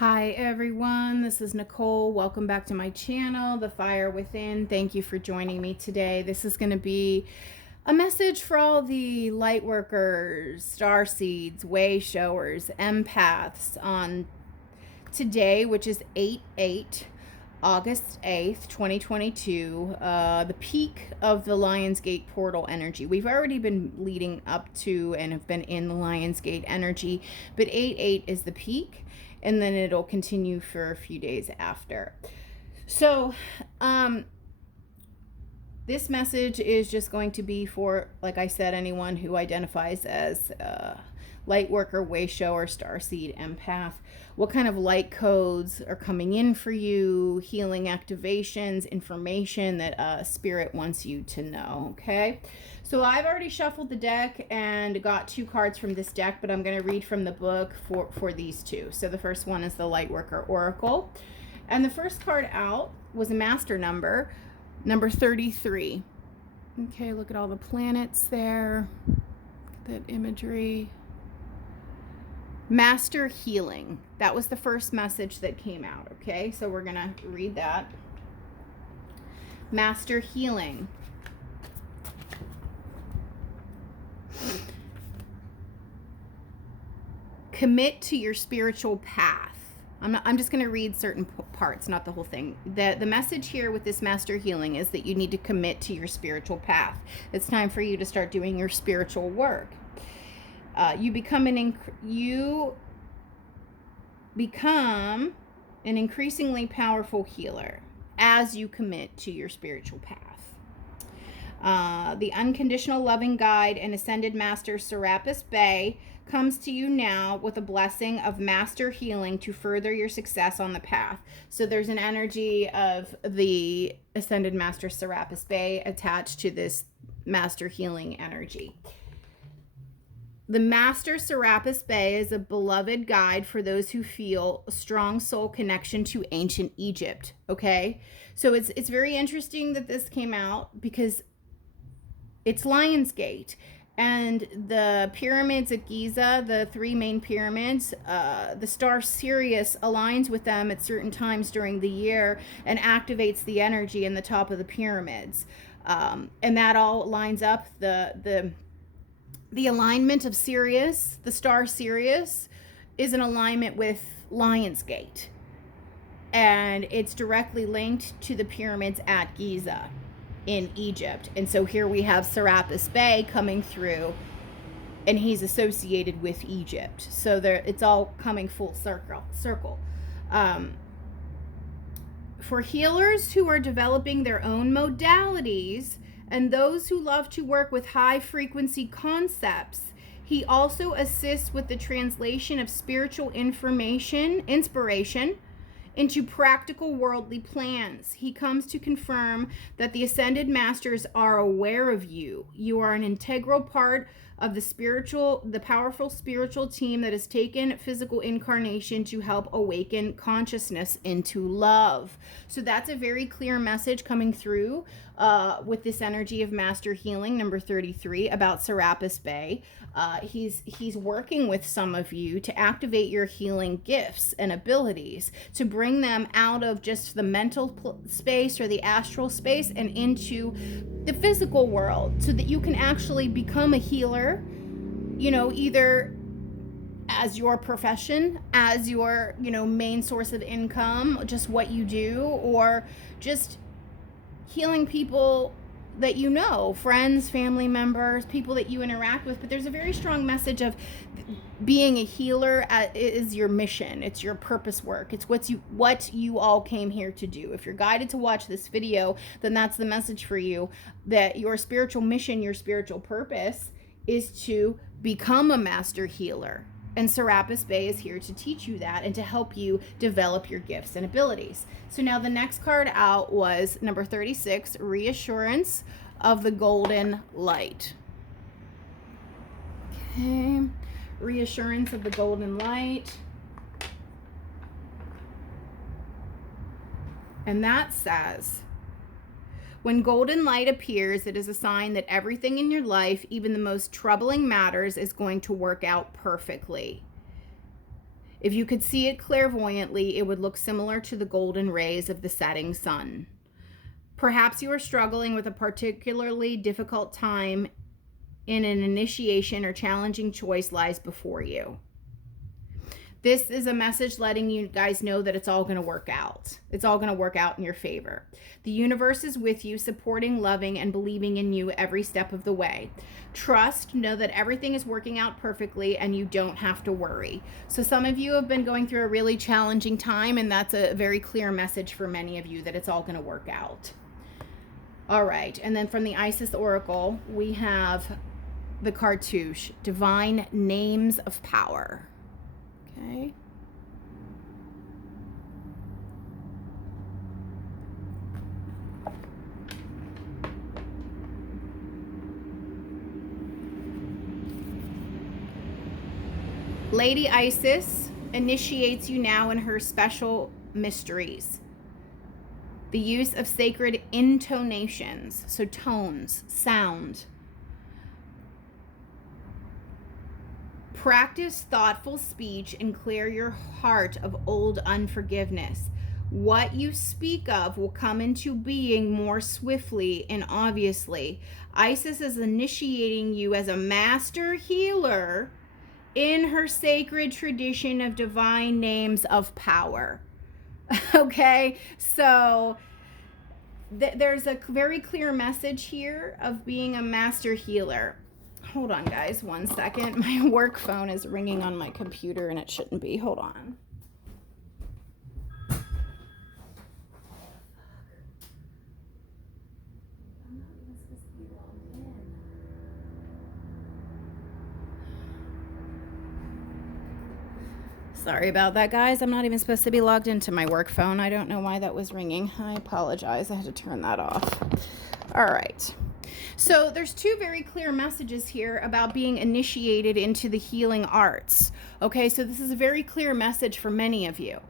Hi everyone, this is Nicole. Welcome back to my channel, The Fire Within. Thank you for joining me today. This is going to be a message for all the light workers, star seeds, way showers, empaths on today, which is 8/8, August 8th, 2022, the peak of the Lionsgate portal energy. We've already been leading up to and have been in the Lionsgate energy, but 8/8 is the peak, and then it'll continue for a few days after. So, this message is just going to be for, like I said, anyone who identifies as light worker, way shower, starseed, empath. What kind of light codes are coming in for you, healing activations, information that spirit wants you to know, okay? So I've already shuffled the deck and got 2 cards from this deck, but I'm going to read from the book for these 2. So the first one is the Light Worker Oracle. And the first card out was a master number 33. Okay, look at all the planets there. Look at that imagery. Master healing. That was the first message that came out, okay? So we're going to read that. Master healing. Commit to your spiritual path. I'm just going to read certain parts, not the whole thing. The message here with this master healing is that you need to commit to your spiritual path. It's time for you to start doing your spiritual work. You become an increasingly powerful healer as you commit to your spiritual path. The unconditional loving guide and ascended master Serapis Bey comes to you now with a blessing of master healing to further your success on the path. So there's an energy of the ascended master Serapis Bey attached to this master healing energy. The master Serapis Bey is a beloved guide for those who feel a strong soul connection to ancient Egypt, okay? So it's very interesting that this came out because it's Lionsgate. And the pyramids at Giza, the 3 main pyramids, the star Sirius aligns with them at certain times during the year and activates the energy in the top of the pyramids. And that all lines up. The alignment of Sirius, the star Sirius, is in alignment with Lionsgate. And it's directly linked to the pyramids at Giza in Egypt. And so here we have Serapis Bey coming through, and he's associated with Egypt. So there, it's all coming full circle. For healers who are developing their own modalities and those who love to work with high frequency concepts, he also assists with the translation of spiritual inspiration into practical worldly plans. He comes to confirm that the ascended masters are aware of you. You are an integral part of the powerful spiritual team that has taken physical incarnation to help awaken consciousness into love. So that's a very clear message coming through with this energy of master healing, number 33, about Serapis Bey. He's working with some of you to activate your healing gifts and abilities, to bring them out of just the mental space or the astral space and into the physical world, so that you can actually become a healer, either as your profession, as your, main source of income, just what you do, or just healing people that friends, family members, people that you interact with. But there's a very strong message of being a healer is your mission. It's your purpose work. It's what you all came here to do. If you're guided to watch this video, then that's the message for you, that your spiritual mission, your spiritual purpose is to become a master healer. And Serapis Bey is here to teach you that and to help you develop your gifts and abilities. So now the next card out was number 36, Reassurance of the Golden Light. Okay, Reassurance of the Golden Light. And that says, when golden light appears, it is a sign that everything in your life, even the most troubling matters, is going to work out perfectly. If you could see it clairvoyantly, it would look similar to the golden rays of the setting sun. Perhaps you are struggling with a particularly difficult time in an initiation or challenging choice lies before you. This is a message letting you guys know that it's all going to work out. It's all going to work out in your favor. The universe is with you, supporting, loving, and believing in you every step of the way. Trust, know that everything is working out perfectly and you don't have to worry. So some of you have been going through a really challenging time, and that's a very clear message for many of you that it's all going to work out. All right, and then from the Isis Oracle, we have the Cartouche, Divine Names of Power. Okay. Lady Isis initiates you now in her special mysteries. The use of sacred intonations, so tones, sound. Practice thoughtful speech and clear your heart of old unforgiveness. What you speak of will come into being more swiftly and obviously. Isis is initiating you as a master healer in her sacred tradition of divine names of power. Okay, so there's a very clear message here of being a master healer. Hold on, guys, 1 second. My work phone is ringing on my computer and it shouldn't be. Hold on. Sorry about that, guys. I'm not even supposed to be logged into my work phone. I don't know why that was ringing. I apologize. I had to turn that off. All right. So there's two very clear messages here about being initiated into the healing arts. Okay, so this is a very clear message for many of you.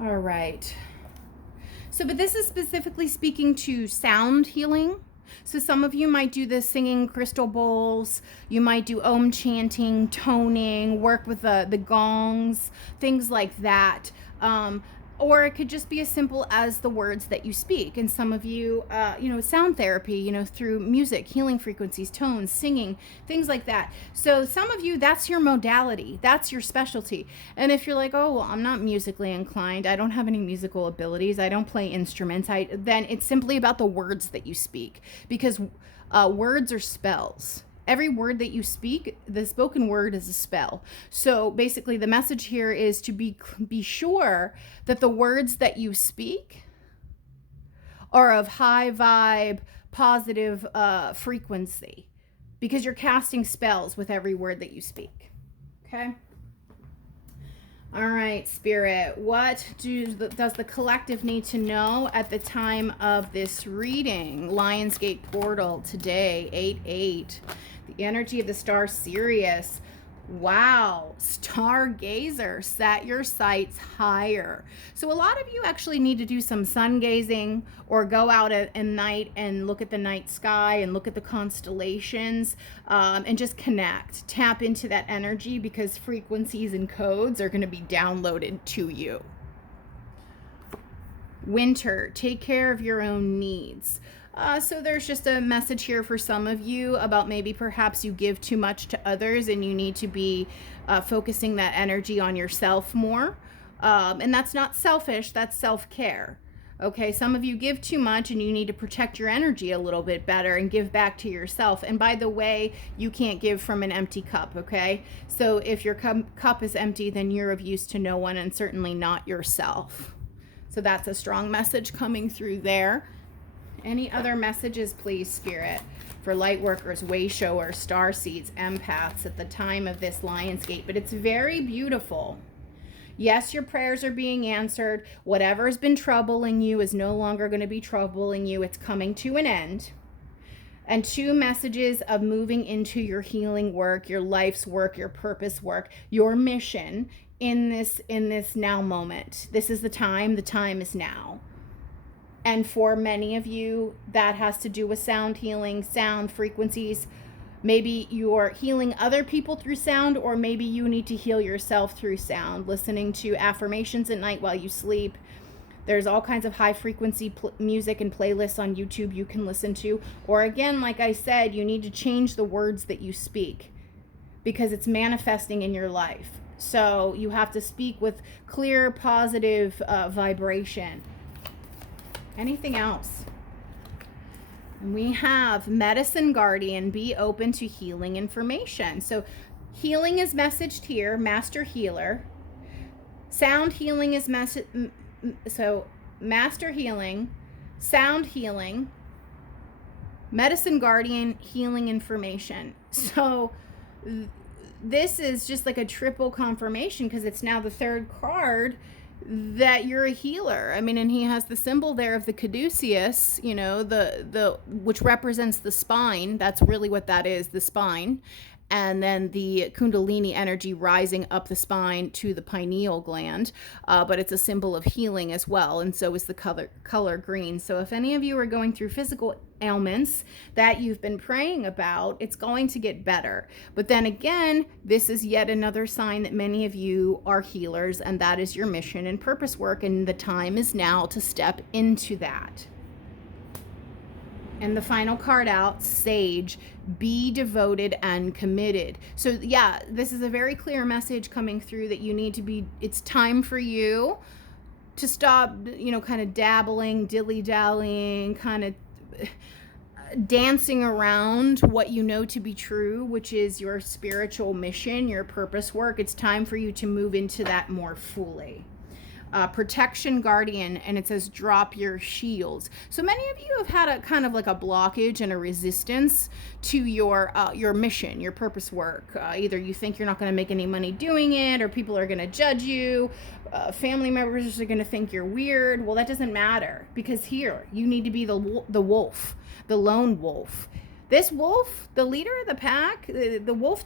All right. So, but this is specifically speaking to sound healing. So some of you might do the singing crystal bowls. You might do om chanting, toning, work with the gongs, things like that. Or it could just be as simple as the words that you speak. And some of you, sound therapy, through music, healing frequencies, tones, singing, things like that. So some of you, that's your modality. That's your specialty. And if you're like, oh, well, I'm not musically inclined. I don't have any musical abilities. I don't play instruments. Then it's simply about the words that you speak, because words are spells. Every word that you speak, the spoken word is a spell. So basically the message here is to be sure that the words that you speak are of high vibe, positive frequency, because you're casting spells with every word that you speak. Okay? All right, Spirit, what does the collective need to know at the time of this reading? Lionsgate Portal today, 8/8. The energy of the star Sirius. Wow, stargazer, set your sights higher. So a lot of you actually need to do some sun gazing, or go out at night and look at the night sky and look at the constellations, and just connect, tap into that energy, because frequencies and codes are going to be downloaded to you. Winter, take care of your own needs. So there's just a message here for some of you about maybe perhaps you give too much to others and you need to be focusing that energy on yourself more. And that's not selfish, that's self-care. Okay, some of you give too much and you need to protect your energy a little bit better and give back to yourself. And by the way, you can't give from an empty cup, okay? So if your cup is empty, then you're of use to no one, and certainly not yourself. So that's a strong message coming through there. Any other messages, please, Spirit, for light workers, way showers, star seeds, empaths at the time of this Lionsgate? But it's very beautiful. Yes, your prayers are being answered. Whatever has been troubling you is no longer going to be troubling you. It's coming to an end. And two messages of moving into your healing work, your life's work, your purpose work, your mission in this now moment. This is the time is now. And for many of you, that has to do with sound healing, sound frequencies. Maybe you're healing other people through sound, or maybe you need to heal yourself through sound, listening to affirmations at night while you sleep. There's all kinds of high frequency music and playlists on YouTube you can listen to. Or again, like I said, you need to change the words that you speak because it's manifesting in your life. So you have to speak with clear, positive vibration. Anything else? And we have Medicine Guardian, be open to healing information. So healing is messaged here, Master Healer. Sound healing is so Master Healing, Sound Healing, Medicine Guardian, healing information. So this is just like a triple confirmation because it's now the third card that you're a healer. I mean, and he has the symbol there of the caduceus, you know, the which represents the spine. That's really what that is, the spine. And then the kundalini energy rising up the spine to the pineal gland. But it's a symbol of healing as well. And so is the color green. So if any of you are going through physical ailments that you've been praying about, it's going to get better. But then again, this is yet another sign that many of you are healers, and that is your mission and purpose work. And the time is now to step into that. And the final card out, Sage, be devoted and committed. So yeah, this is a very clear message coming through that you need to be, it's time for you to stop, you know, kind of dabbling, dilly-dallying, kind of dancing around what you know to be true, which is your spiritual mission, your purpose work. It's time for you to move into that more fully. Protection Guardian, and it says drop your shields. So many of you have had a kind of like a blockage and a resistance to your mission, your purpose work. Either you think you're not going to make any money doing it, or people are going to judge you, family members are going to think you're weird. Well, that doesn't matter, because here you need to be the wolf, the lone wolf. This wolf, the leader of the pack, the wolf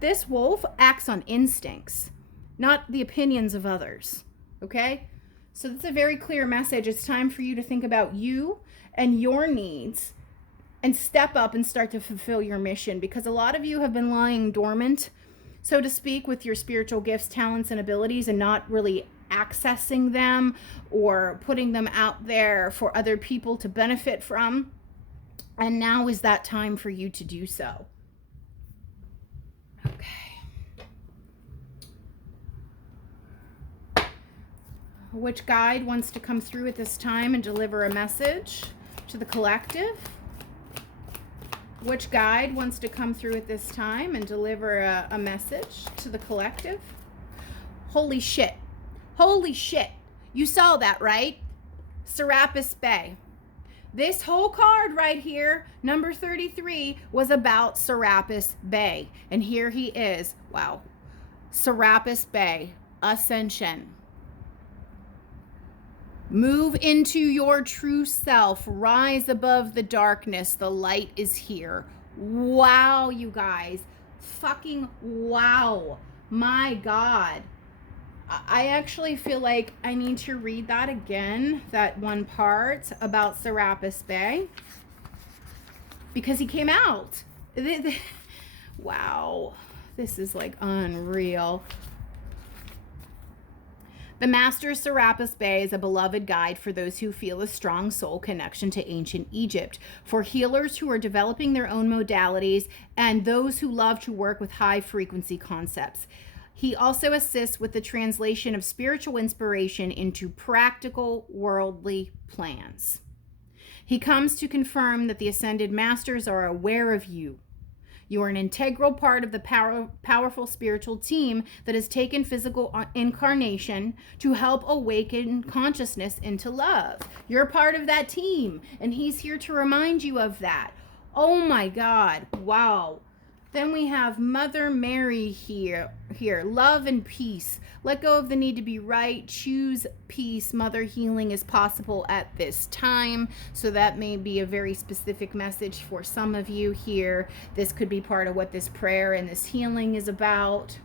this wolf acts on instincts, not the opinions of others, okay? So that's a very clear message. It's time for you to think about you and your needs and step up and start to fulfill your mission, because a lot of you have been lying dormant, so to speak, with your spiritual gifts, talents, and abilities, and not really accessing them or putting them out there for other people to benefit from. And now is that time for you to do so. Okay. Which guide wants to come through at this time and deliver a message to the collective? Which guide wants to come through at this time and deliver a message to the collective? Holy shit. Holy shit. You saw that, right? Serapis Bay. This whole card right here, number 33, was about Serapis Bay. And here he is. Wow. Serapis Bay. Ascension. Move into your true self. Rise above the darkness. The light is here. Wow, you guys. Fucking wow. My God. I actually feel like I need to read that again, that one part about Serapis Bay, because he came out. Wow. This is like unreal. The Master Serapis Bay is a beloved guide for those who feel a strong soul connection to ancient Egypt, for healers who are developing their own modalities, and those who love to work with high frequency concepts. He also assists with the translation of spiritual inspiration into practical worldly plans. He comes to confirm that the Ascended Masters are aware of you. You are an integral part of the powerful spiritual team that has taken physical incarnation to help awaken consciousness into love. You're part of that team, and he's here to remind you of that. Oh my God. Wow. Then we have Mother Mary here. Love and peace. Let go of the need to be right. Choose peace. Mother healing is possible at this time. So that may be a very specific message for some of you here. This could be part of what this prayer and this healing is about.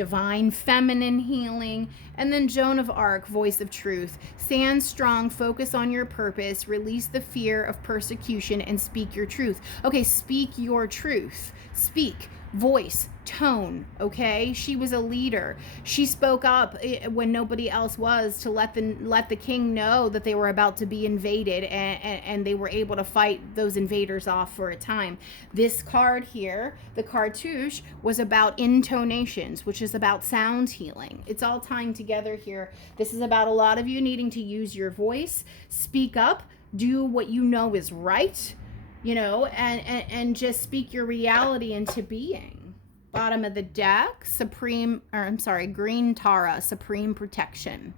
divine feminine healing. And then Joan of Arc, voice of truth. Stand strong, focus on your purpose, release the fear of persecution, and speak your truth. Okay, speak your truth. Speak. Voice, tone, okay? She was a leader. She spoke up when nobody else was to let the king know that they were about to be invaded, and they were able to fight those invaders off for a time. This card here, the cartouche, was about intonations, which is about sound healing. It's all tying together here. This is about a lot of you needing to use your voice, speak up, do what you know is right, you know, and just speak your reality into being. Bottom of the deck, green Tara, supreme protection.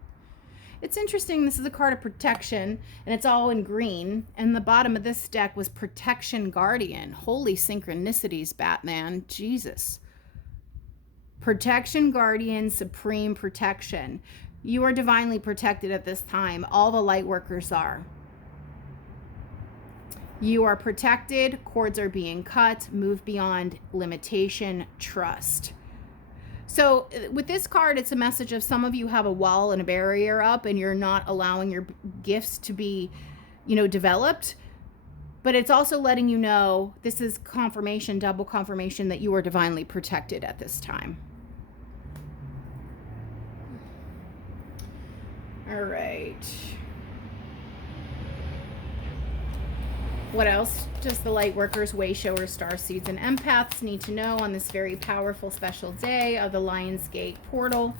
It's interesting, this is a card of protection, and it's all in green, and the bottom of this deck was protection guardian. Holy synchronicities, Batman, Jesus. Protection guardian, supreme protection. You are divinely protected at this time. All the light workers are. You are protected, cords are being cut, move beyond limitation, trust. So with this card, it's a message of some of you have a wall and a barrier up and you're not allowing your gifts to be, you know, developed. But it's also letting you know, this is confirmation, double confirmation, that you are divinely protected at this time. All right. What else does the light workers, way showers, star seeds, and empaths need to know on this very powerful special day of the Lion's Gate portal?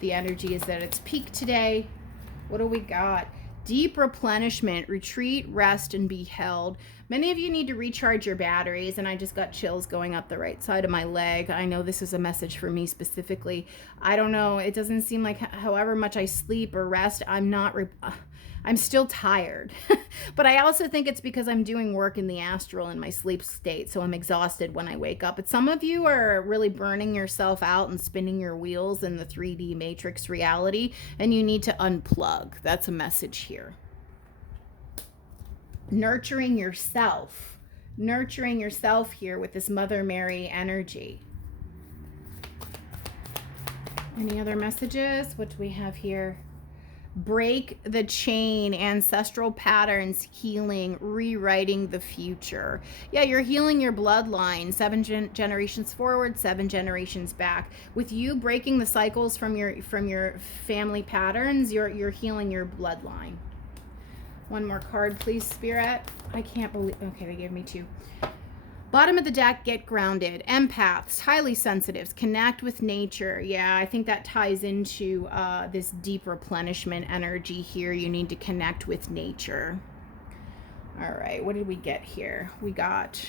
The energy is at its peak today. What do we got? Deep replenishment, retreat, rest, and be held. Many of you need to recharge your batteries, and I just got chills going up the right side of my leg. I know this is a message for me specifically. I don't know. It doesn't seem like however much I sleep or rest, I'm still tired. But I also think it's because I'm doing work in the astral in my sleep state, so I'm exhausted when I wake up. But some of you are really burning yourself out and spinning your wheels in the 3D matrix reality, and you need to unplug. That's a message here. Nurturing yourself here with this Mother Mary energy. Any other messages? What do we have here? Break the chain, ancestral patterns, healing, rewriting the future. Yeah, you're healing your bloodline, 7 generations forward, 7 generations back. With you breaking the cycles from your family patterns, you're healing your bloodline. One more card, please, Spirit. I can't believe, okay, they gave me 2. Bottom of the deck, get grounded. Empaths, highly sensitives, connect with nature. Yeah, I think that ties into this deep replenishment energy here. You need to connect with nature. All right, what did we get here? We got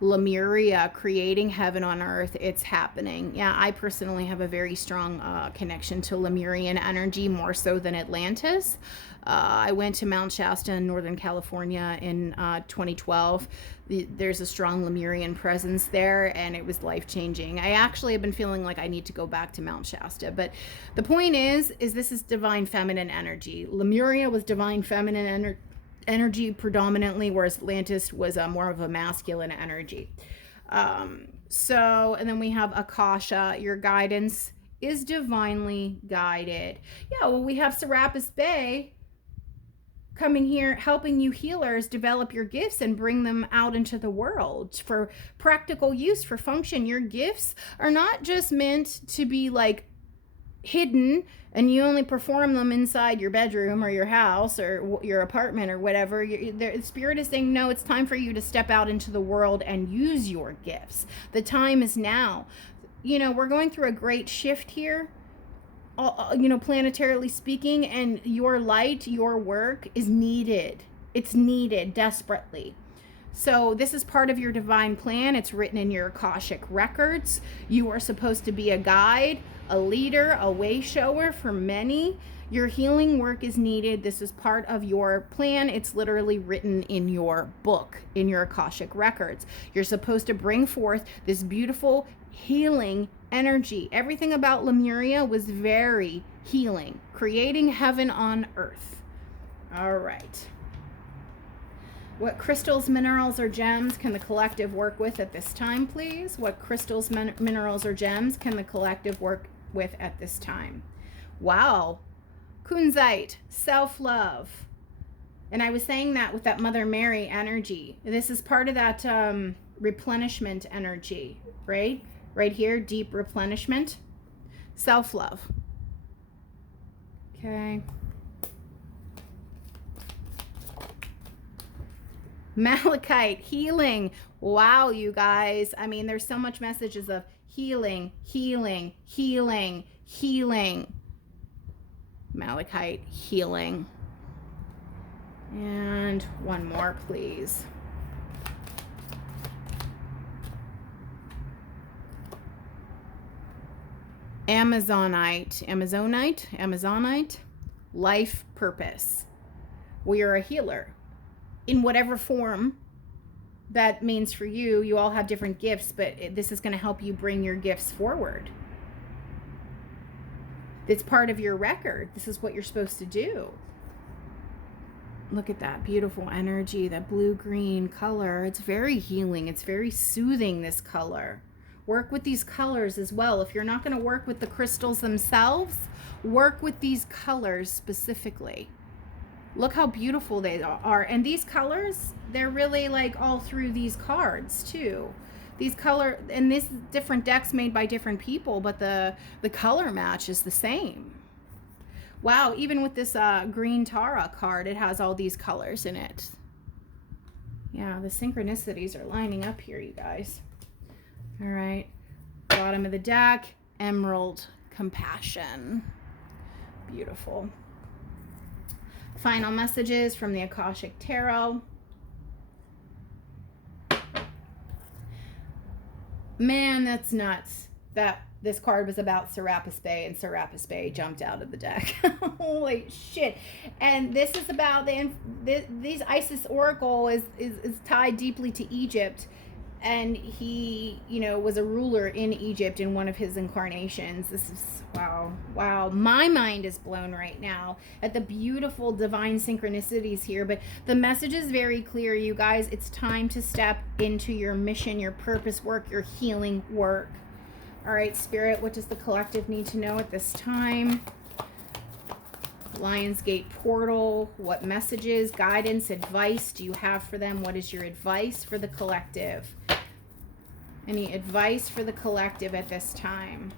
Lemuria, creating heaven on earth. It's happening. Yeah, I personally have a very strong connection to Lemurian energy, more so than Atlantis. I went to Mount Shasta in Northern California in 2012. There's a strong Lemurian presence there, and it was life-changing. I actually have been feeling like I need to go back to Mount Shasta. But the point is this is divine feminine energy. Lemuria was divine feminine energy predominantly, whereas Atlantis was more of a masculine energy. And then we have Akasha, your guidance is divinely guided. Yeah, well, we have Serapis Bay coming here, helping you healers develop your gifts and bring them out into the world for practical use, for function. Your gifts are not just meant to be like hidden and you only perform them inside your bedroom or your house or your apartment or whatever. The Spirit is saying, no, it's time for you to step out into the world and use your gifts. The time is now. You know, we're going through a great shift here, you know, planetarily speaking, and your light, your work is needed. It's needed desperately. So this is part of your divine plan. It's written in your Akashic records. You are supposed to be a guide, a leader, a way shower for many. Your healing work is needed. This is part of your plan. It's literally written in your book, in your Akashic records. You're supposed to bring forth this beautiful healing energy. Everything about Lemuria was very healing, creating heaven on earth. All right. What crystals, minerals, or gems can the collective work with at this time, please? What crystals, minerals, or gems can the collective work with at this time. Wow. Kunzite, self-love. And I was saying that with that Mother Mary energy. This is part of that replenishment energy, right? Right here, deep replenishment. Self-love. Okay. Malachite, healing. Wow, you guys. I mean, there's so much messages of healing, healing, healing, healing. Malachite, healing. And one more, please. Amazonite, life purpose. We are a healer in whatever form that means for you. You all have different gifts, but this is going to help you bring your gifts forward. It's part of your record. This is what you're supposed to do. Look at that beautiful energy, that blue-green color. It's very healing. It's very soothing, this color. Work with these colors as well. If you're not going to work with the crystals themselves, work with these colors specifically. Look how beautiful they are. And these colors, they're really like all through these cards too. These color, and this different decks made by different people, but the color match is the same. Wow, even with this green Tara card, it has all these colors in it. Yeah, the synchronicities are lining up here, you guys. All right, bottom of the deck, Emerald Compassion. Beautiful. Final messages from the Akashic Tarot. Man, that's nuts that this card was about Serapis Bay and Serapis Bay jumped out of the deck. Holy shit. And this is about these Isis Oracle is tied deeply to Egypt. And he, you know, was a ruler in Egypt in one of his incarnations. This is, wow. My mind is blown right now at the beautiful divine synchronicities here. But the message is very clear, you guys. It's time to step into your mission, your purpose work, your healing work. All right, Spirit, what does the collective need to know at this time? Lionsgate portal, what messages, guidance, advice do you have for them? What is your advice for the collective? Any advice for the collective at this time?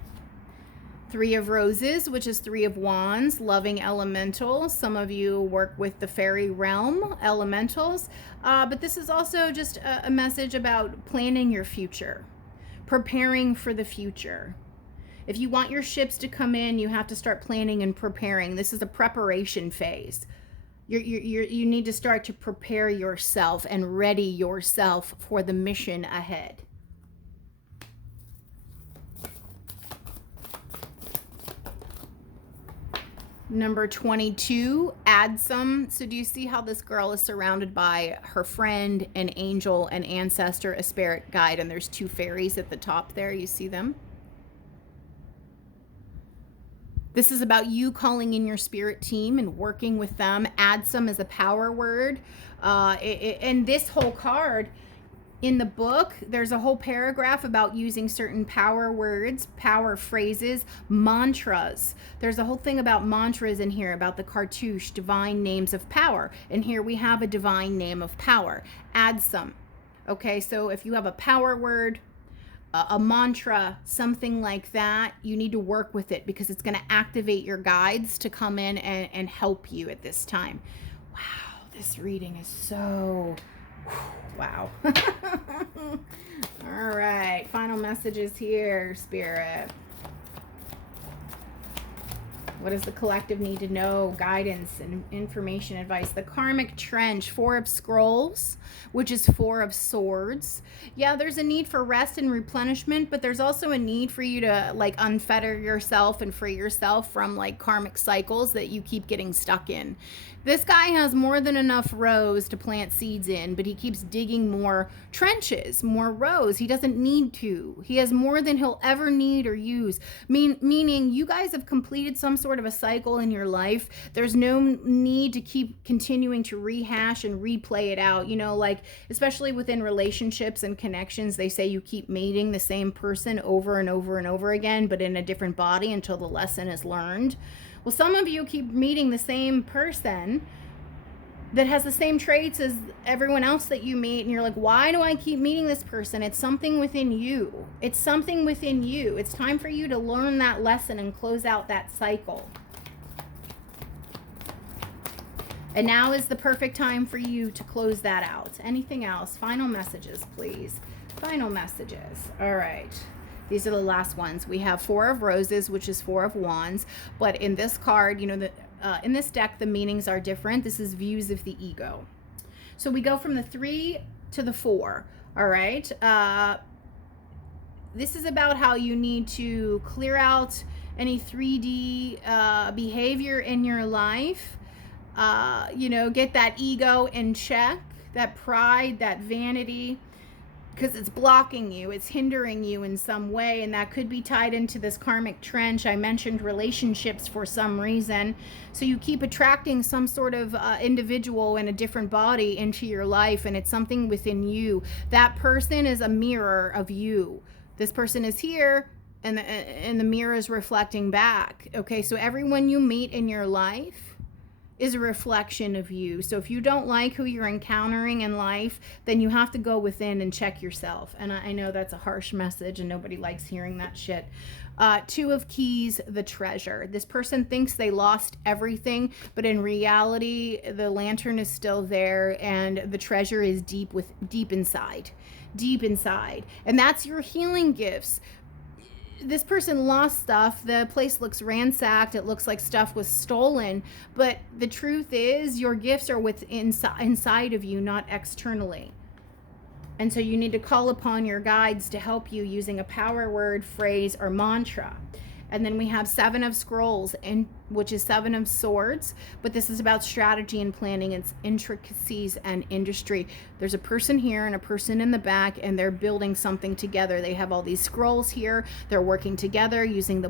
Three of Roses, which is Three of Wands, loving elementals. Some of you work with the fairy realm, elementals. But this is also just a message about planning your future, preparing for the future. If you want your ships to come in, you have to start planning and preparing. This is a preparation phase. You need to start to prepare yourself and ready yourself for the mission ahead. Number 22, add some. So do you see how this girl is surrounded by her friend, an angel, an ancestor, a spirit guide, and there's two fairies at the top there. You see them? This is about you calling in your spirit team and working with them. Add some as a power word. And this whole card in the book, there's a whole paragraph about using certain power words, power phrases, mantras. There's a whole thing about mantras in here, about the cartouche, divine names of power. And here we have a divine name of power. Add some. Okay, so if you have a power word, a mantra, something like that, you need to work with it because it's going to activate your guides to come in and help you at this time. Wow, this reading is so... wow. All right, final messages here, Spirit. What does the collective need to know? Guidance and information, advice. The Karmic Trench, Four of Scrolls, which is Four of Swords. Yeah, there's a need for rest and replenishment, but there's also a need for you to like unfetter yourself and free yourself from like karmic cycles that you keep getting stuck in. This guy has more than enough rows to plant seeds in, but he keeps digging more trenches, more rows. He doesn't need to. He has more than he'll ever need or use. Meaning you guys have completed some sort sort of a cycle in your life, there's no need to keep continuing to rehash and replay it out. Like, especially within relationships and connections, they say you keep meeting the same person over and over and over again, but in a different body until the lesson is learned. Well, some of you keep meeting the same person that has the same traits as everyone else that you meet, and you're like, why do I keep meeting this person? It's something within you. It's something within you. It's time for you to learn that lesson and close out that cycle. And now is the perfect time for you to close that out. Anything else? Final messages, please. Final messages. All right. These are the last ones. We have 4 of Roses, which is 4 of Wands. But in this card, in this deck, the meanings are different. This is views of the ego. So we go from the 3 to the 4. All right. This is about how you need to clear out any 3D behavior in your life. Get that ego in check, that pride, that vanity, because it's blocking you, it's hindering you in some way, and that could be tied into this karmic trench. I mentioned relationships for some reason. So you keep attracting some sort of individual in a different body into your life, and it's something within you. That person is a mirror of you. This person is here, and the mirror is reflecting back. Okay, so everyone you meet in your life is a reflection of you. So if you don't like who you're encountering in life, then you have to go within and check yourself. And I know that's a harsh message and nobody likes hearing that shit. 2 of Keys, the treasure. This person thinks they lost everything, but in reality, the lantern is still there and the treasure is deep inside. And that's your healing gifts. This person lost stuff. The place looks ransacked. It looks like stuff was stolen. But the truth is, your gifts are inside of you, not externally. And so you need to call upon your guides to help you using a power word, phrase, or mantra. And then we have 7 of Scrolls, which is 7 of Swords. But this is about strategy and planning. It's intricacies and industry. There's a person here and a person in the back, and they're building something together. They have all these scrolls here. They're working together using the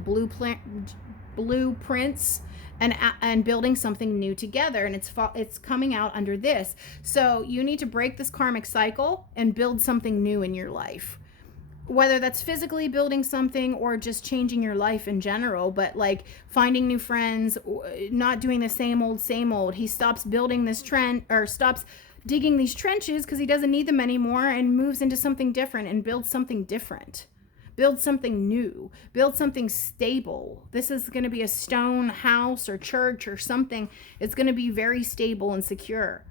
blueprints and building something new together. And it's coming out under this. So you need to break this karmic cycle and build something new in your life. Whether that's physically building something or just changing your life in general, but like finding new friends, not doing the same old. He stops building this trend, or stops digging these trenches because he doesn't need them anymore, and moves into something different and builds something different. Build something new. Build something stable. This is going to be a stone house or church or something. It's going to be very stable and secure.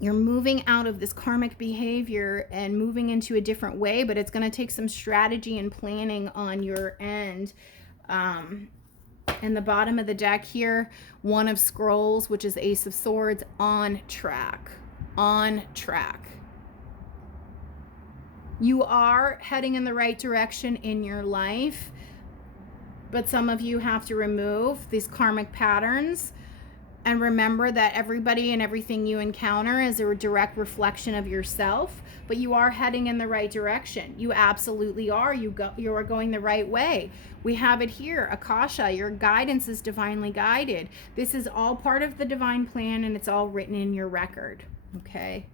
You're moving out of this karmic behavior and moving into a different way, but it's going to take some strategy and planning on your end. In the bottom of the deck here, 1 of Scrolls, which is Ace of Swords, on track. You are heading in the right direction in your life, but some of you have to remove these karmic patterns. And remember that everybody and everything you encounter is a direct reflection of yourself, but you are heading in the right direction. You absolutely are. You are going the right way. We have it here, Akasha. Your guidance is divinely guided. This is all part of the divine plan, and it's all written in your record. Okay.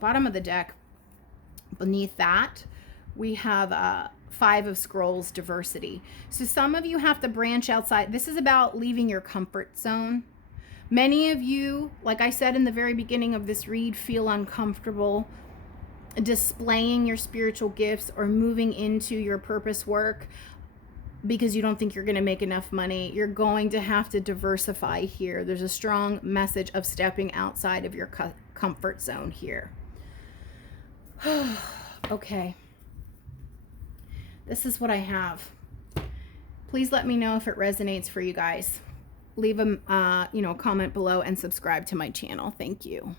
Bottom of the deck. Beneath that, we have 5 of Scrolls, diversity. So some of you have to branch outside. This is about leaving your comfort zone. Many of you, like I said in the very beginning of this read, feel uncomfortable displaying your spiritual gifts or moving into your purpose work because you don't think you're going to make enough money. You're going to have to diversify here. There's a strong message of stepping outside of your comfort zone here. Okay. This is what I have. Please let me know if it resonates for you guys. Leave a comment below and subscribe to my channel. Thank you.